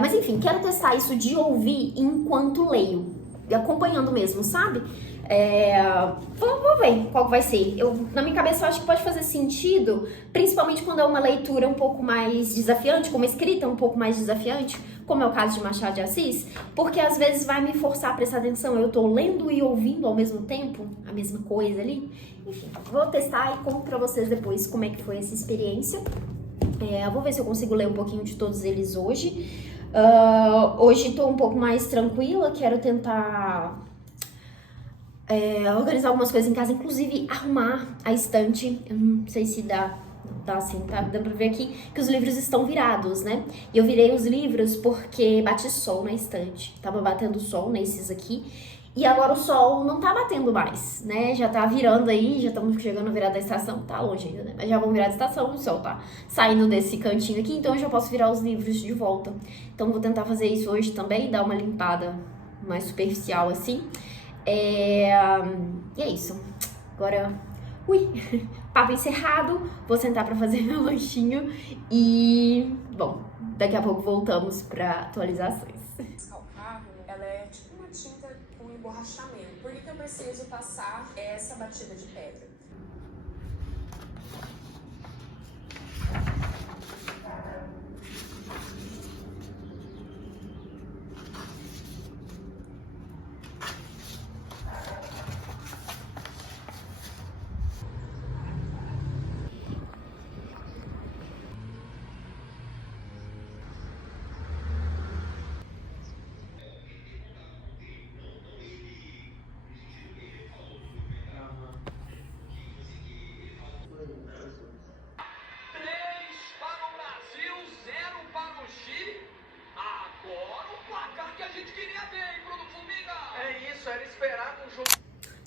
Mas enfim, quero testar isso de ouvir enquanto leio, acompanhando mesmo, sabe? Vamos ver qual vai ser. Na minha cabeça eu acho que pode fazer sentido, principalmente quando é uma leitura um pouco mais desafiante, como uma escrita um pouco mais desafiante, como é o caso de Machado de Assis, porque às vezes vai me forçar a prestar atenção. Eu tô lendo e ouvindo ao mesmo tempo, a mesma coisa ali. Enfim, vou testar e conto pra vocês depois como é que foi essa experiência. Vou ver se eu consigo ler um pouquinho de todos eles hoje. Hoje tô um pouco mais tranquila, quero tentar organizar algumas coisas em casa, inclusive arrumar a estante. Eu não sei se dá assim, tá? Dá pra ver aqui que os livros estão virados, né? E eu virei os livros porque bate sol na estante. Tava batendo sol nesses aqui. E agora o sol não tá batendo mais, né? Já tá virando aí, já estamos chegando a virar da estação. Tá longe ainda, né? Mas já vamos virar da estação, o sol tá saindo desse cantinho aqui, então eu já posso virar os livros de volta. Então vou tentar fazer isso hoje também, dar uma limpada mais superficial assim. E é isso. Agora, papo encerrado. Vou sentar pra fazer meu lanchinho e, bom, daqui a pouco voltamos pra atualizações. Ela é tipo uma tinta com emborrachamento. Por que eu preciso passar essa batida de pedra?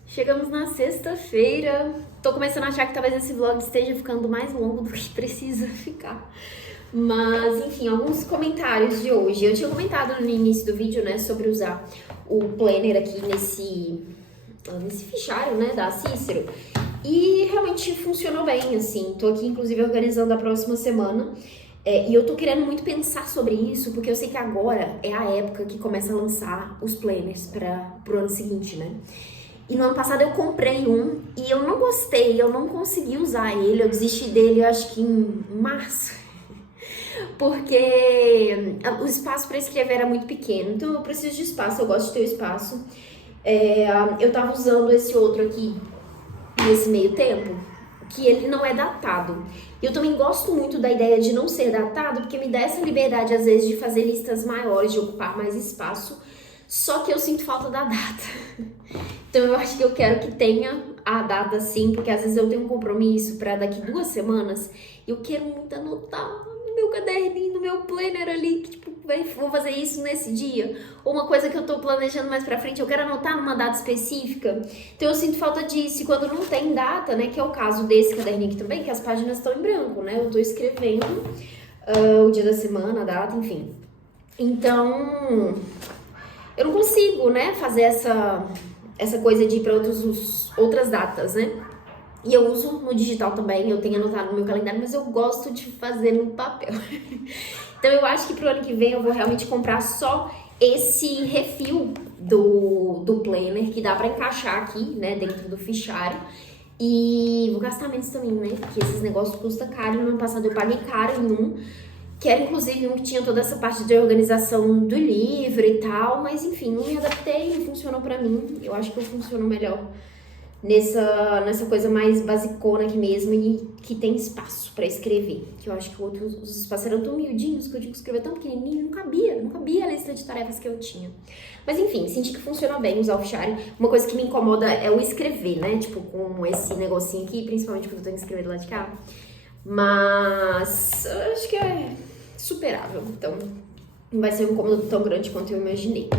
Chegamos na sexta-feira. Tô começando a achar que talvez esse vlog esteja ficando mais longo do que precisa ficar. Mas, enfim, alguns comentários de hoje. Eu tinha comentado no início do vídeo, né, sobre usar o planner aqui nesse fichário, né, da Cícero. E realmente funcionou bem, assim. Tô aqui, inclusive, organizando a próxima semana. E eu tô querendo muito pensar sobre isso, porque eu sei que agora é a época que começa a lançar os planners pro ano seguinte, né? E no ano passado eu comprei um e eu não gostei, eu não consegui usar ele, eu desisti dele, eu acho que em março. Porque o espaço para escrever era muito pequeno, então eu preciso de espaço, eu gosto de ter espaço. Eu tava usando esse outro aqui nesse meio tempo, que ele não é datado. E eu também gosto muito da ideia de não ser datado, porque me dá essa liberdade, às vezes, de fazer listas maiores, de ocupar mais espaço, só que eu sinto falta da data. Então eu acho que eu quero que tenha a data sim, porque às vezes eu tenho um compromisso para daqui 2 semanas, e eu quero muito anotar no meu caderninho, no meu planner ali, que tipo, vou fazer isso nesse dia. Ou uma coisa que eu tô planejando mais pra frente, eu quero anotar numa data específica. Então eu sinto falta disso. E quando não tem data, né, que é o caso desse caderninho aqui também, que as páginas estão em branco, né? Eu tô escrevendo o dia da semana, a data, enfim. Então, eu não consigo, né, fazer essa coisa de ir pra outras datas, né? E eu uso no digital também, eu tenho anotado no meu calendário, mas eu gosto de fazer no papel. Então eu acho que pro ano que vem eu vou realmente comprar só esse refil do planner, que dá pra encaixar aqui, né, dentro do fichário. E vou gastar menos também, né, porque esses negócios custam caro. No ano passado eu paguei caro em um, que era inclusive um que tinha toda essa parte de organização do livro e tal, mas enfim, não me adaptei, não funcionou pra mim. Eu acho que eu funciono melhor nessa coisa mais basicona aqui mesmo e que tem espaço pra escrever. Que eu acho que os espaços eram tão miudinhos que eu tinha que escrever tão pequenininho, não cabia a lista de tarefas que eu tinha. Mas enfim, senti que funciona bem usar o fichário. Uma coisa que me incomoda é o escrever, né? Tipo, com esse negocinho aqui, principalmente quando eu tenho que escrever do lado de cá. Mas eu acho que é superável, então não vai ser um incômodo tão grande quanto eu imaginei.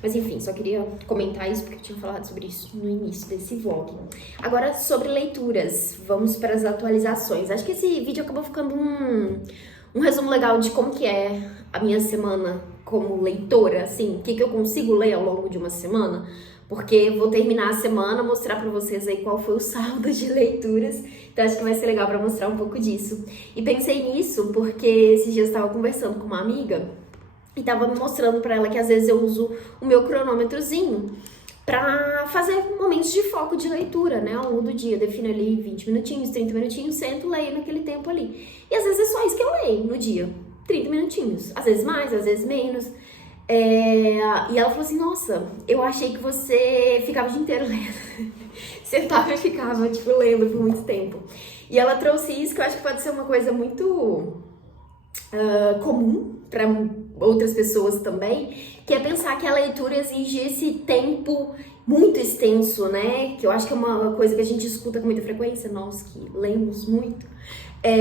Mas enfim, só queria comentar isso porque eu tinha falado sobre isso no início desse vlog. Agora, sobre leituras, vamos para as atualizações. Acho que esse vídeo acabou ficando um resumo legal de como que é a minha semana como leitora, assim, o que eu consigo ler ao longo de uma semana. Porque vou terminar a semana, mostrar pra vocês aí qual foi o saldo de leituras. Então acho que vai ser legal pra mostrar um pouco disso. E pensei nisso porque esses dias eu estava conversando com uma amiga e tava me mostrando pra ela que às vezes eu uso o meu cronômetrozinho pra fazer momentos de foco de leitura, né, ao longo do dia. Defino ali 20 minutinhos, 30 minutinhos, sento, leio naquele tempo ali. E às vezes é só isso que eu leio no dia, 30 minutinhos. Às vezes mais, às vezes menos. E ela falou assim, nossa, eu achei que você ficava o dia inteiro lendo. Sentava e ficava, tipo, lendo por muito tempo. E ela trouxe isso, que eu acho que pode ser uma coisa muito comum para outras pessoas também, que é pensar que a leitura exige esse tempo muito extenso, né? Que eu acho que é uma coisa que a gente escuta com muita frequência, nós que lemos muito.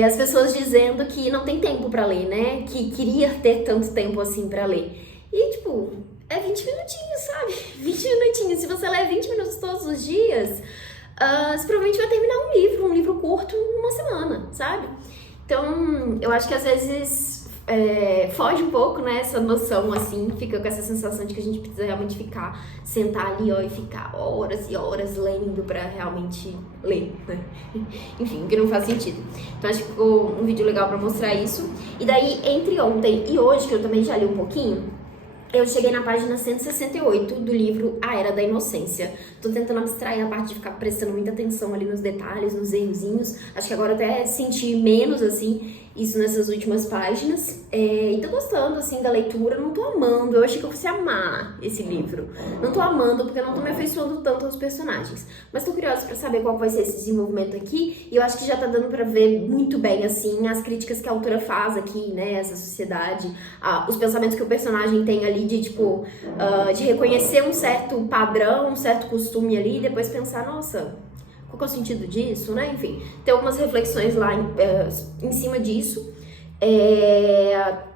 As pessoas dizendo que não tem tempo para ler, né? Que queria ter tanto tempo assim para ler. E, tipo, é 20 minutinhos, sabe? 20 minutinhos. Se você ler 20 minutos todos os dias, você provavelmente vai terminar um livro curto numa semana, sabe? Então, eu acho que às vezes foge um pouco, né, essa noção, assim, fica com essa sensação de que a gente precisa realmente sentar ali, ó, e ficar horas e horas lendo pra realmente ler, né? Enfim, o que não faz sentido. Então, acho que ficou um vídeo legal pra mostrar isso. E daí, entre ontem e hoje, que eu também já li um pouquinho, eu cheguei na página 168 do livro A Era da Inocência. Tô tentando abstrair a parte de ficar prestando muita atenção ali nos detalhes, nos errozinhos. Acho que agora até senti menos, assim, isso nessas últimas páginas. E tô gostando, assim, da leitura. Não tô amando. Eu achei que eu fosse amar esse livro. Não tô amando porque eu não tô me afeiçoando tanto aos personagens. Mas tô curiosa pra saber qual vai ser esse desenvolvimento aqui. E eu acho que já tá dando pra ver muito bem, assim, as críticas que a autora faz aqui, né? Essa sociedade. Os pensamentos que o personagem tem ali de, tipo, de reconhecer um certo padrão, um certo costume ali. E depois pensar, nossa, qual que é o sentido disso, né? Enfim, tem algumas reflexões lá em cima disso.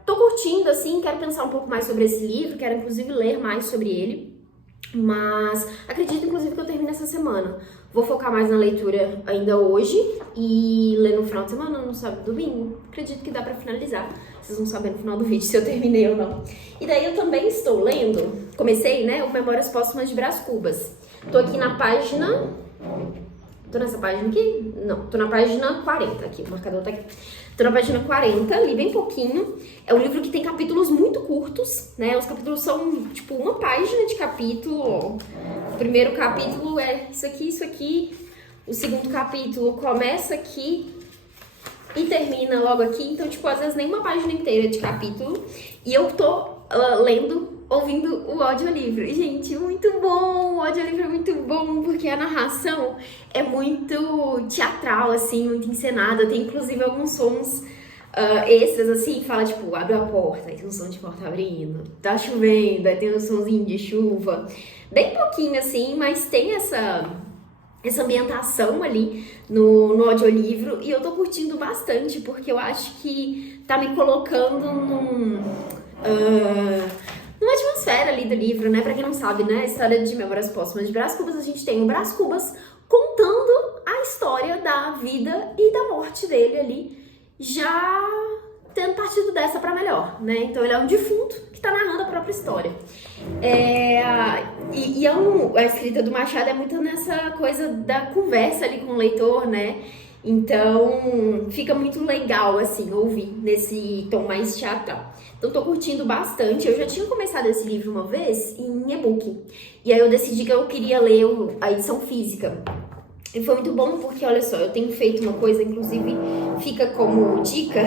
Tô curtindo, assim, quero pensar um pouco mais sobre esse livro, quero inclusive ler mais sobre ele. Mas acredito, inclusive, que eu termino essa semana. Vou focar mais na leitura ainda hoje e ler no final de semana, no sábado e domingo. Acredito que dá pra finalizar. Vocês vão saber no final do vídeo se eu terminei ou não. E daí eu também estou lendo, comecei, né, o Memórias Póstumas de Brás Cubas. Tô aqui na página... Tô nessa página aqui? Não, tô na página 40 aqui, o marcador tá aqui. Tô na página 40, li bem pouquinho. É um livro que tem capítulos muito curtos, né? Os capítulos são, tipo, uma página de capítulo. O primeiro capítulo é isso aqui, isso aqui. O segundo capítulo começa aqui e termina logo aqui. Então, tipo, às vezes nem uma página inteira de capítulo. E eu tô ouvindo o audiolivro. E, gente, muito bom! O audiolivro é muito bom, porque a narração é muito teatral, assim, muito encenada. Tem, inclusive, alguns sons extras, assim, fala, tipo, abre a porta, aí tem um som de porta abrindo, tá chovendo, aí tem um somzinho de chuva. Bem pouquinho, assim, mas tem essa ambientação ali no audiolivro. E eu tô curtindo bastante, porque eu acho que tá me colocando numa atmosfera ali do livro, né? Pra quem não sabe, né? A história de Memórias Póstumas de Brás Cubas, a gente tem o Brás Cubas contando a história da vida e da morte dele ali, já tendo partido dessa pra melhor, né? Então ele é um defunto que tá narrando a própria história. A escrita do Machado é muito nessa coisa da conversa ali com o leitor, né? Então fica muito legal, assim, ouvir nesse tom mais teatral. Então tô curtindo bastante. Eu já tinha começado esse livro uma vez em e-book. E aí eu decidi que eu queria ler a edição física. E foi muito bom porque, olha só, eu tenho feito uma coisa, inclusive fica como dica,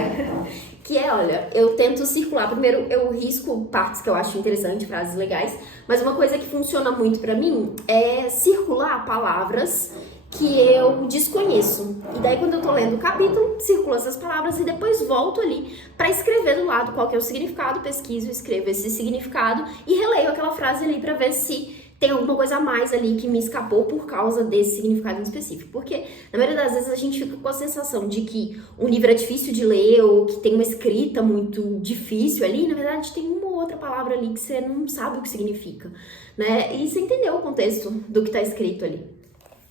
que é, olha, eu tento circular. Primeiro eu risco partes que eu acho interessante, frases legais, mas uma coisa que funciona muito pra mim é circular palavras que eu desconheço. E daí quando eu tô lendo o capítulo, circulo essas palavras e depois volto ali pra escrever do lado qual que é o significado, pesquiso, escrevo esse significado e releio aquela frase ali pra ver se tem alguma coisa a mais ali que me escapou por causa desse significado em específico. Porque, na maioria das vezes, a gente fica com a sensação de que um livro é difícil de ler ou que tem uma escrita muito difícil ali. Na verdade, tem uma ou outra palavra ali que você não sabe o que significa, né? E você entendeu o contexto do que tá escrito ali.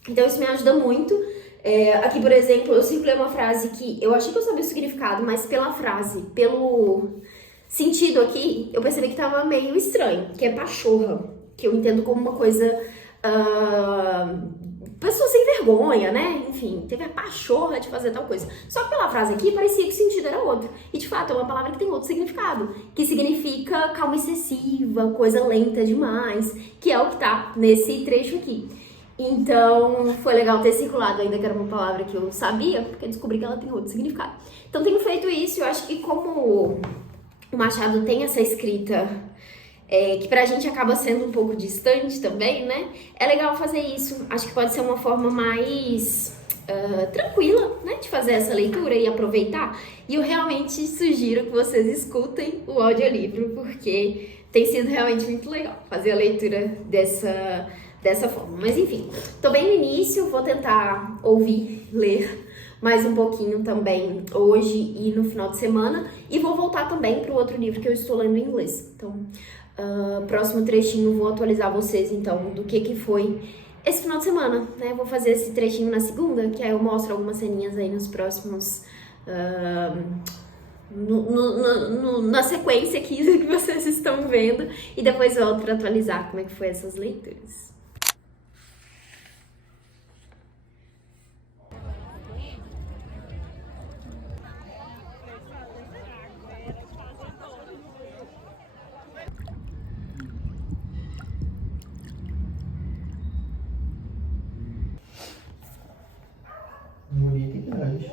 Então isso me ajuda muito. Aqui, por exemplo, eu sempre leio uma frase que eu achei que eu sabia o significado, mas pela frase, pelo sentido aqui, eu percebi que tava meio estranho, que é pachorra, que eu entendo como uma coisa... pessoa sem vergonha, né? Enfim, teve a pachorra de fazer tal coisa. Só que pela frase aqui, parecia que o sentido era outro. E de fato, é uma palavra que tem outro significado, que significa calma excessiva, coisa lenta demais, que é o que tá nesse trecho aqui. Então, foi legal ter circulado, ainda que era uma palavra que eu sabia, porque eu descobri que ela tem outro significado. Então, tenho feito isso. Eu acho que como o Machado tem essa escrita que pra gente acaba sendo um pouco distante também, né? É legal fazer isso. Acho que pode ser uma forma mais tranquila, né? De fazer essa leitura e aproveitar. E eu realmente sugiro que vocês escutem o audiolivro, porque tem sido realmente muito legal fazer a leitura dessa forma. Mas enfim, tô bem no início, vou tentar ler mais um pouquinho também hoje e no final de semana. E vou voltar também para o outro livro que eu estou lendo em inglês. Então, próximo trechinho, vou atualizar vocês então do que foi esse final de semana, né? Vou fazer esse trechinho na segunda, que aí eu mostro algumas ceninhas aí nos próximos... na sequência aqui que vocês estão vendo. E depois volto para atualizar como é que foi essas leituras. Bonita e grande.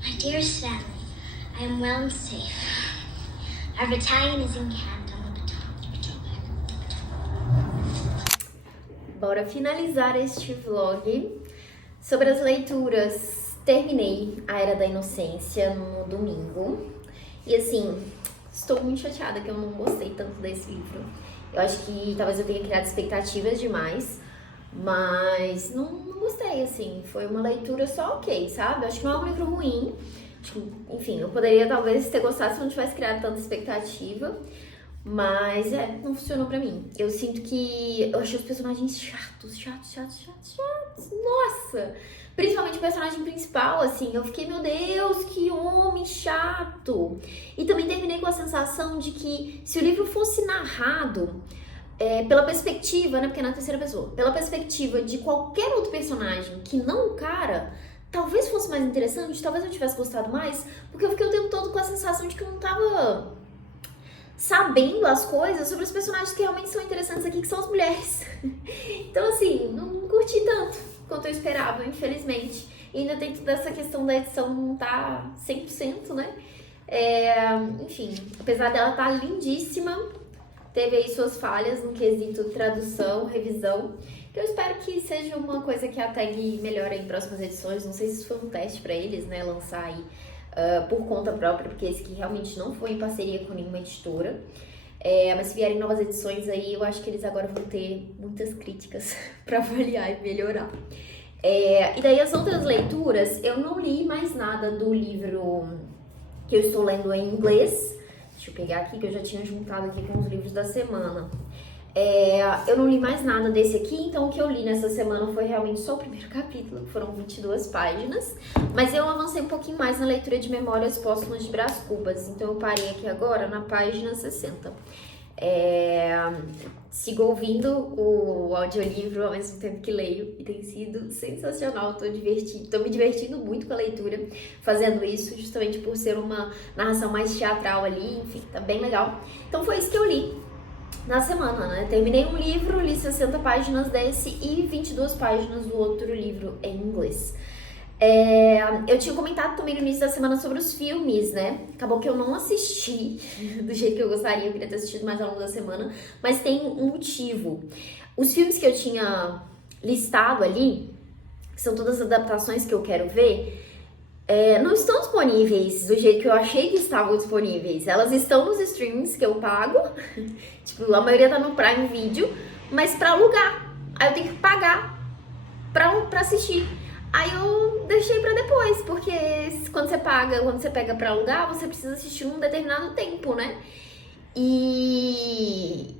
My dearest family, I am well and safe. Our battalion is encamped on the Potomac. Bora finalizar este vlog sobre as leituras. Terminei A Era da Inocência no domingo. E assim, estou muito chateada que eu não gostei tanto desse livro. Eu acho que talvez eu tenha criado expectativas demais. Mas não gostei, assim. Foi uma leitura só ok, sabe? Acho que não é um livro ruim. Enfim, eu poderia talvez ter gostado se não tivesse criado tanta expectativa. Mas não funcionou pra mim. Eu sinto que eu achei os personagens chatos. Nossa! Principalmente o personagem principal, assim. Eu fiquei, meu Deus, que homem chato! E também terminei com a sensação de que se o livro fosse narrado pela perspectiva, né? Porque é na terceira pessoa. Pela perspectiva de qualquer outro personagem que não o cara, talvez fosse mais interessante, talvez eu tivesse gostado mais, porque eu fiquei o tempo todo com a sensação de que eu não tava sabendo as coisas sobre os personagens que realmente são interessantes aqui, que são as mulheres. Então, assim, não curti tanto quanto eu esperava, infelizmente. E ainda tem toda essa questão da edição não tá 100%, né? Enfim, apesar dela estar lindíssima, teve aí suas falhas no quesito tradução, revisão, que eu espero que seja uma coisa que a tag melhore em próximas edições. Não sei se isso foi um teste pra eles, né, lançar aí por conta própria, porque esse aqui realmente não foi em parceria com nenhuma editora. Mas se vierem novas edições aí, eu acho que eles agora vão ter muitas críticas pra avaliar e melhorar. E daí as outras leituras, eu não li mais nada do livro que eu estou lendo em inglês. Deixa eu pegar aqui, que eu já tinha juntado aqui com os livros da semana. Eu não li mais nada desse aqui, então o que eu li nessa semana foi realmente só o primeiro capítulo, que foram 22 páginas. Mas eu avancei um pouquinho mais na leitura de Memórias Póstumas de Brás Cubas, então eu parei aqui agora na página 60. Sigo ouvindo o audiolivro ao mesmo tempo que leio e tem sido sensacional. Tô me divertindo muito com a leitura fazendo isso, justamente por ser uma narração mais teatral ali, enfim, tá bem legal. Então foi isso que eu li na semana, né? Terminei um livro, li 60 páginas desse e 22 páginas do outro livro em inglês. Eu tinha comentado também no início da semana sobre os filmes, né? Acabou que eu não assisti do jeito que eu gostaria, eu queria ter assistido mais ao longo da semana, mas tem um motivo. Os filmes que eu tinha listado ali, que são todas as adaptações que eu quero ver, não estão disponíveis do jeito que eu achei que estavam disponíveis. Elas estão nos streams que eu pago, tipo, a maioria tá no Prime Video, mas pra alugar. Aí eu tenho que pagar pra assistir. Aí eu deixei pra depois, porque quando você pega pra alugar, você precisa assistir num determinado tempo, né? E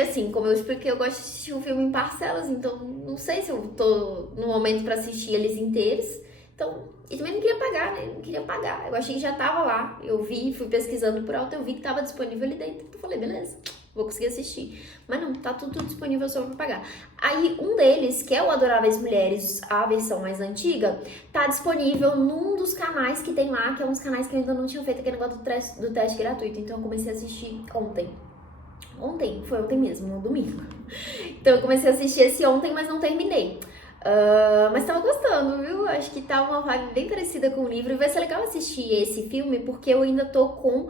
assim, como eu expliquei, eu gosto de assistir um filme em parcelas, então não sei se eu tô no momento pra assistir eles inteiros. Então, e também não queria pagar, né? Não queria pagar. Eu achei que já tava lá. Eu fui pesquisando por alto, eu vi que tava disponível ali dentro. Então eu falei, beleza, vou conseguir assistir. Mas não, tá tudo disponível só pra pagar. Aí um deles, que é o Adoráveis Mulheres, a versão mais antiga, tá disponível num dos canais que tem lá, que é um dos canais que eu ainda não tinha feito aquele negócio do teste gratuito. Então eu comecei a assistir ontem. Foi ontem mesmo, no domingo. Então eu comecei a assistir esse ontem, mas não terminei. Mas tava gostando, viu? Acho que tá uma vibe bem parecida com o livro. E vai ser legal assistir esse filme, porque eu ainda tô com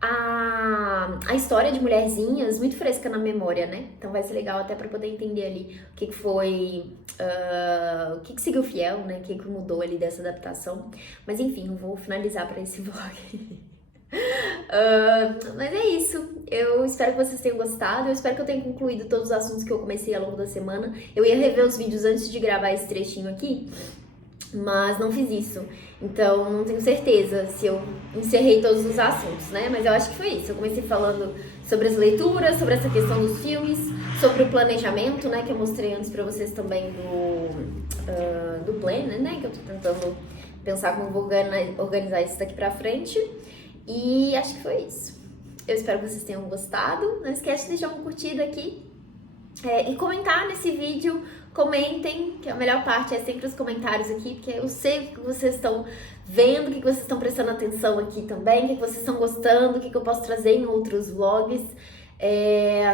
a história de Mulherzinhas muito fresca na memória, né? Então vai ser legal até pra poder entender ali o que foi, o que seguiu fiel, né? O que mudou ali dessa adaptação. Mas enfim, eu vou finalizar pra esse vlog. Mas é isso. Eu espero que vocês tenham gostado. Eu espero que eu tenha concluído todos os assuntos que eu comecei ao longo da semana. Eu ia rever os vídeos antes de gravar esse trechinho aqui, mas não fiz isso. Então não tenho certeza se eu encerrei todos os assuntos, né? Mas eu acho que foi isso. Eu comecei falando sobre as leituras, sobre essa questão dos filmes, sobre o planejamento, né? Que eu mostrei antes pra vocês também do planner, né? Que eu tô tentando pensar como eu vou organizar isso daqui pra frente. E acho que foi isso. Eu espero que vocês tenham gostado. Não esquece de deixar uma curtida aqui e comentar nesse vídeo. Comentem, que a melhor parte é sempre os comentários aqui, porque eu sei o que vocês estão vendo, o que vocês estão prestando atenção aqui também, o que vocês estão gostando, o que eu posso trazer em outros vlogs.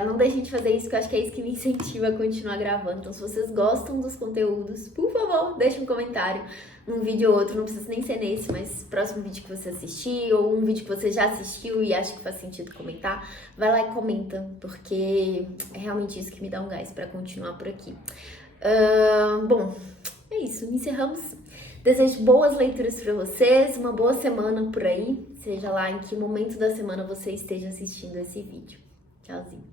Não deixem de fazer isso, que eu acho que é isso que me incentiva a continuar gravando. Então, se vocês gostam dos conteúdos, por favor, deixem um comentário num vídeo ou outro. Não precisa nem ser nesse, mas próximo vídeo que você assistir, ou um vídeo que você já assistiu e acha que faz sentido comentar, vai lá e comenta, porque é realmente isso que me dá um gás pra continuar por aqui. Bom, é isso, encerramos. Desejo boas leituras pra vocês, uma boa semana por aí, seja lá em que momento da semana você esteja assistindo esse vídeo. Tchauzinho.